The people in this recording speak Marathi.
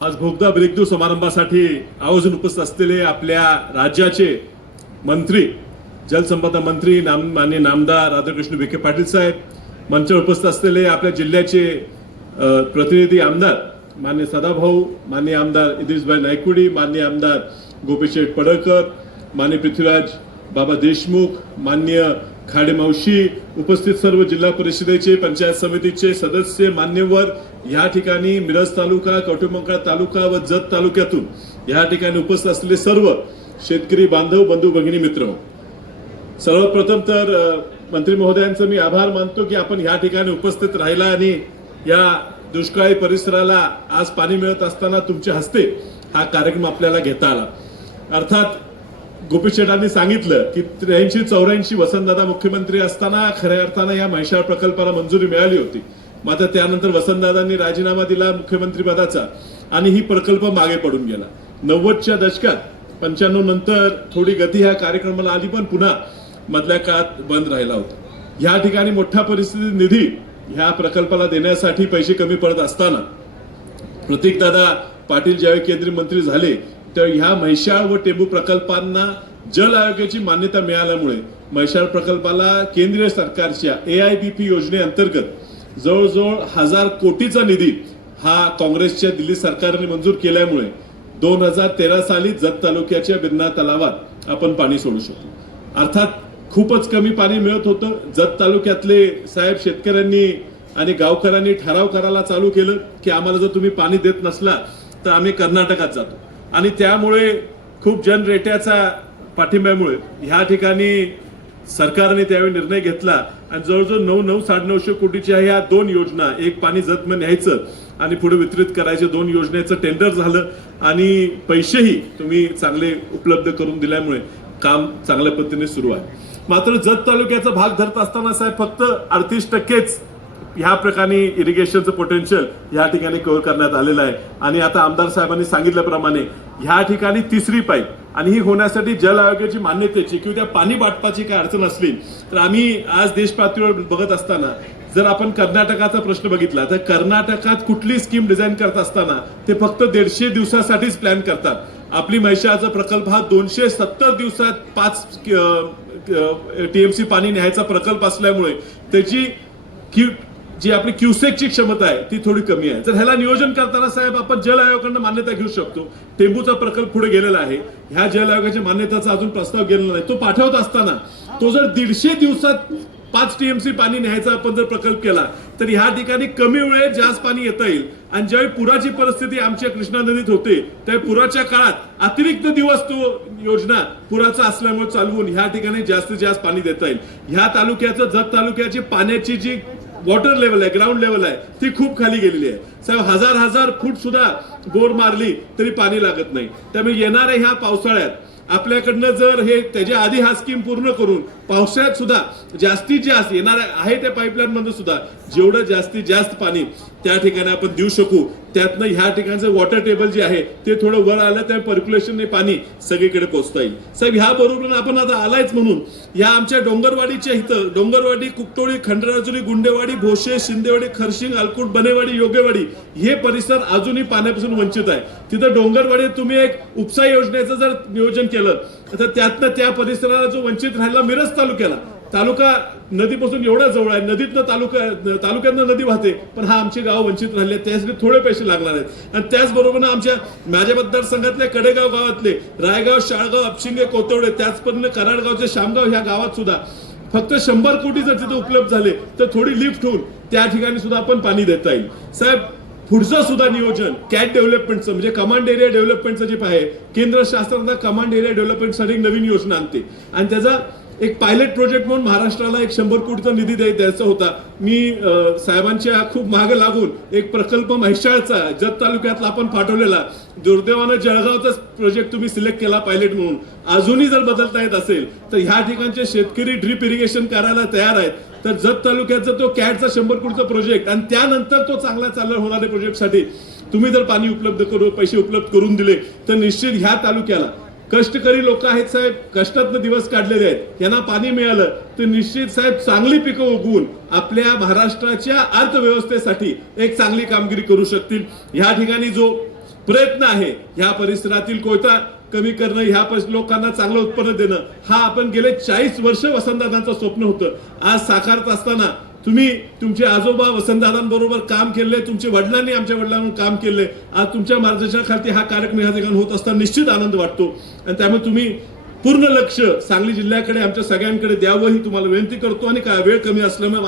आज भोगदा ब्रेकथ्रू समारंभासाठी आवर्जून उपस्थित असलेले आपल्या राज्याचे मंत्री जलसंपदा मंत्री माननीय नामदार राधाकृष्ण विखे पाटील साहेब, मंचावर उपस्थित असलेले आपल्या जिल्ह्याचे प्रतिनिधी आमदार माननीय सदाभाऊ, माननीय आमदार इद्रिसभाई नायकुडी, माननीय आमदार गोपीशेठ पडळकर, माननीय पृथ्वीराज बाबा देशमुख, माननीय खाडे मावशी, उपस्थित सर्व जिल्हा परिषदेचे पंचायत समितीचे सदस्य, मान्यवर, या ठिकाणी मिरज तालुका, कवठेमंकाळ तालुका व जत तालुक्यातून या ठिकाणी उपस्थित असलेले सर्व शेतकरी बांधव, बंधू भगिनी मित्र, सर्वप्रथम तर मंत्री महोदयांचं मी आभार मानतो की आपण या ठिकाणी उपस्थित राहिला आणि या दुष्काळी परिसराला आज पाणी मिळत असताना तुमच्या हस्ते हा कार्यक्रम आपल्याला घेता आला। अर्थात गोपीशेठांनी सांगितलं की 83-84 वसंतदादा मुख्यमंत्री असताना खऱ्या अर्थानं या म्हैसाळ प्रकल्पाला मंजुरी मिळाली होती। मात्र त्यानंतर वसंतदादांनी राजीनामा दिला मुख्यमंत्री पदाचा आणि ही प्रकल्प मागे पडून गेला। 90च्या दशकात 95 नंतर थोडी गती ह्या कार्यक्रमाला आली, पण पुन्हा मधल्या काळात बंद राहिला होता। या ठिकाणी मोठा परिस्थिती निधी ह्या प्रकल्पाला देण्यासाठी पैसे कमी पडत असताना प्रतीकदादा पाटील ज्यावेळी केंद्रीय मंत्री झाले तर ह्या म्हैसाळ व टेंभू प्रकल्पांना जल आयोगाची मान्यता मिळाल्यामुळे म्हैसाळ प्रकल्पाला केंद्रीय सरकारच्या AIBP योजनेअंतर्गत जवळजवळ 1000 कोटीचा निधी हा काँग्रेसच्या दिल्ली सरकारने मंजूर केल्यामुळे 2013 साली जत तालुक्याच्या बिरना तलावात आपण पाणी सोडू शकतो। अर्थात खूपच कमी पाणी मिळत होतं। जत तालुक्यातले साहेब शेतकऱ्यांनी आणि गावकऱ्यांनी ठराव करायला चालू केलं की आम्हाला जर तुम्ही पाणी देत नसला तर आम्ही कर्नाटकात जातो आणि त्यामुळे खूप जनरेट्याचा पाठिंब्यामुळे ह्या ठिकाणी सरकारने त्यावेळी निर्णय घेतला आणि जवळजवळ 900-950 कोटीच्या ह्या 2 योजना, एक पाणी जतमध्ये न्यायचं आणि पुढे वितरित करायचे 2 योजनेचं टेंडर झालं आणि पैसेही तुम्ही चांगले उपलब्ध करून दिल्यामुळे काम चांगल्या पद्धतीने सुरू आहे। मात्र जत तालुक्याचा भाग धरत असताना साहेब फक्त 38%च ह्या प्रकारे इरिगेशनचं पोटेन्शियल या ठिकाणी कव्हर करण्यात आलेलं आहे आणि आता आमदार साहेबांनी सांगितल्याप्रमाणे ह्या ठिकाणी तिसरी पाईप आणि ही होण्यासाठी जल आयोगाची मान्यतेची किंवा त्या पाणी वाटपाची काय अडचण असली तर आम्ही आज देश पातळीवर बघत असताना जर आपण कर्नाटकाचा प्रश्न बघितला तर कर्नाटकात कुठली स्कीम डिझाईन करत असताना ते फक्त 150 दिवसासाठीच प्लॅन करतात। आपली म्हैसाळचा प्रकल्प हा 270 दिवसात 5 TMC पाणी न्यायचा प्रकल्प असल्यामुळे त्याची जी आपली क्युसेकची क्षमता आहे ती थोडी कमी आहे। जर ह्याला नियोजन करताना साहेब आपण जल आयोगाकडून मान्यता घेऊ शकतो। टेंभूचा प्रकल्प पुढे गेलेला आहे, ह्या जल आयोगाच्या मान्यतेचा अजून प्रस्ताव गेलेला नाही। तो पाठवत असताना तो जर 150 दिवसात 5 TMC पाणी न्यायचा आपण जर प्रकल्प केला तर ह्या ठिकाणी कमी वेळेत जास्त पाणी येता येईल आणि ज्यावेळी पुराची परिस्थिती आमच्या कृष्णा नदीत होते त्या पुराच्या काळात अतिरिक्त दिवस तो योजना पुराचा असल्यामुळे चालवून ह्या ठिकाणी जास्तीत जास्त पाणी देता येईल। ह्या तालुक्याचं जत तालुक्याची पाण्याची जी वॉटर लेवल आहे, ग्राउंड लेवल आहे, ती खूप खाली गेलेली आहे साहेब। 1000 फूट सुद्धा बोर मारली तरी पाणी लागत नाही। त्यामुळे येणाऱ्या ह्या पावसाळ्यात आपल्याकडनं जर हे त्याच्या आधी हा स्कीम पूर्ण करून पावसाळ्यात सुद्धा जास्तीत जास्त येणार आहे त्या पाईपलाईन मध्ये सुद्धा जेवढं जास्तीत जास्त पाणी त्या ठिकाणी आपण देऊ शकू त्यातनं ह्या ठिकाणचं वॉटर टेबल जे आहे ते थोडं वर आलं त्या पर्क्युलेशनने पाणी सगळीकडे पोहोचता येईल साहेब। ह्या बरोबर आपण आता आलायच म्हणून या आमच्या डोंगरवाडीच्या इथं डोंगरवाडी, कुकटोळी, खंडराजुरी, गुंडेवाडी, भोसे, शिंदेवाडी, खरशिंग, अलकुट, बनेवाडी, योगेवाडी हे परिसर अजूनही पाण्यापासून वंचित आहे। तिथं डोंगरवाडीत तुम्ही एक उपसा योजनेचं जर नियोजन केलं तर त्यातनं त्या परिसराला जो वंचित राहिला मिरज तालुका नदीपासून एवढा जवळ आहे, नदीतनं तालुक्यातनं नदी वाहते, पण हा आमचे गाव वंचित राहिले त्यासाठी थोडे पैसे लागणार आहेत। आणि त्याचबरोबर आमच्या माझ्या मतदारसंघातल्या कडेगाव गावातले रायगाव, शाळगाव, अपशिंगे, कोतवडे, त्याचप्रमाणे कराडगावचे शामगाव ह्या गावात सुद्धा फक्त 100 कोटी जर तिथे उपलब्ध झाले तर थोडी लिफ्ट होऊन त्या ठिकाणी सुद्धा आपण पाणी देता येईल साहेब। पुढचं सुद्धा नियोजन कॅट डेव्हलपमेंटचं म्हणजे कमांड एरिया डेव्हलपमेंटचं जे आहे, केंद्र शासनाचा कमांड एरिया डेव्हलपमेंटसाठी एक नवीन योजना आणते आणि त्याचा एक पायलट प्रोजेक्ट म्हणून महाराष्ट्राला एक 100 कोटीचा निधी द्यायचा होता। मी साहेबांच्या खूप मागे लागून एक प्रकल्प म्हैसाळचा जत तालुक्यातला आपण पाठवलेला, दुर्दैवानं जळगावचा प्रोजेक्ट तुम्ही सिलेक्ट केला पायलट म्हणून। अजूनही जर बदलता येत असेल तर ह्या ठिकाणचे शेतकरी ड्रीप इरिगेशन करायला तयार आहेत तर जत तालुक्याचा तो कॅटचा 100 कोटीचा प्रोजेक्ट आणि त्यानंतर तो चांगला चालणार होणाऱ्या प्रोजेक्टसाठी तुम्ही जर पाणी पैसे उपलब्ध करून दिले तर निश्चित ह्या तालुक्याला कष्टकरी लोक आहेत साहेब, कष्टातनं दिवस काढलेले आहेत, यांना पाणी मिळालं तर निश्चित साहेब चांगली पिकं उगवून आपल्या महाराष्ट्राच्या अर्थव्यवस्थेसाठी एक चांगली कामगिरी करू शकतील। या ठिकाणी जो प्रयत्न आहे ह्या परिसरातील कोयता कमी करणं, ह्या लोकांना चांगलं उत्पन्न देणं, हा आपण गेले 40 वर्ष वसंतदादांचं स्वप्न होतं. आज साकारत असताना तुम्ही तुमचे आजोबा वसंतदादांबरोबर काम केले, तुमच्या वडिलांनी आमच्या वडिलांवर काम केले. आज तुमच्या मार्गदर्शनाखाली हा कार्यक्रम ह्या ठिकाणी होत असताना निश्चित आनंद वाटतो. आणि त्यामुळे तुम्ही पूर्ण लक्ष सांगली जिल्ह्याकडे आमच्या सगळ्यांकडे द्यावं ही तुम्हाला विनंती करतो. आणि वेळ कमी असल्यामुळे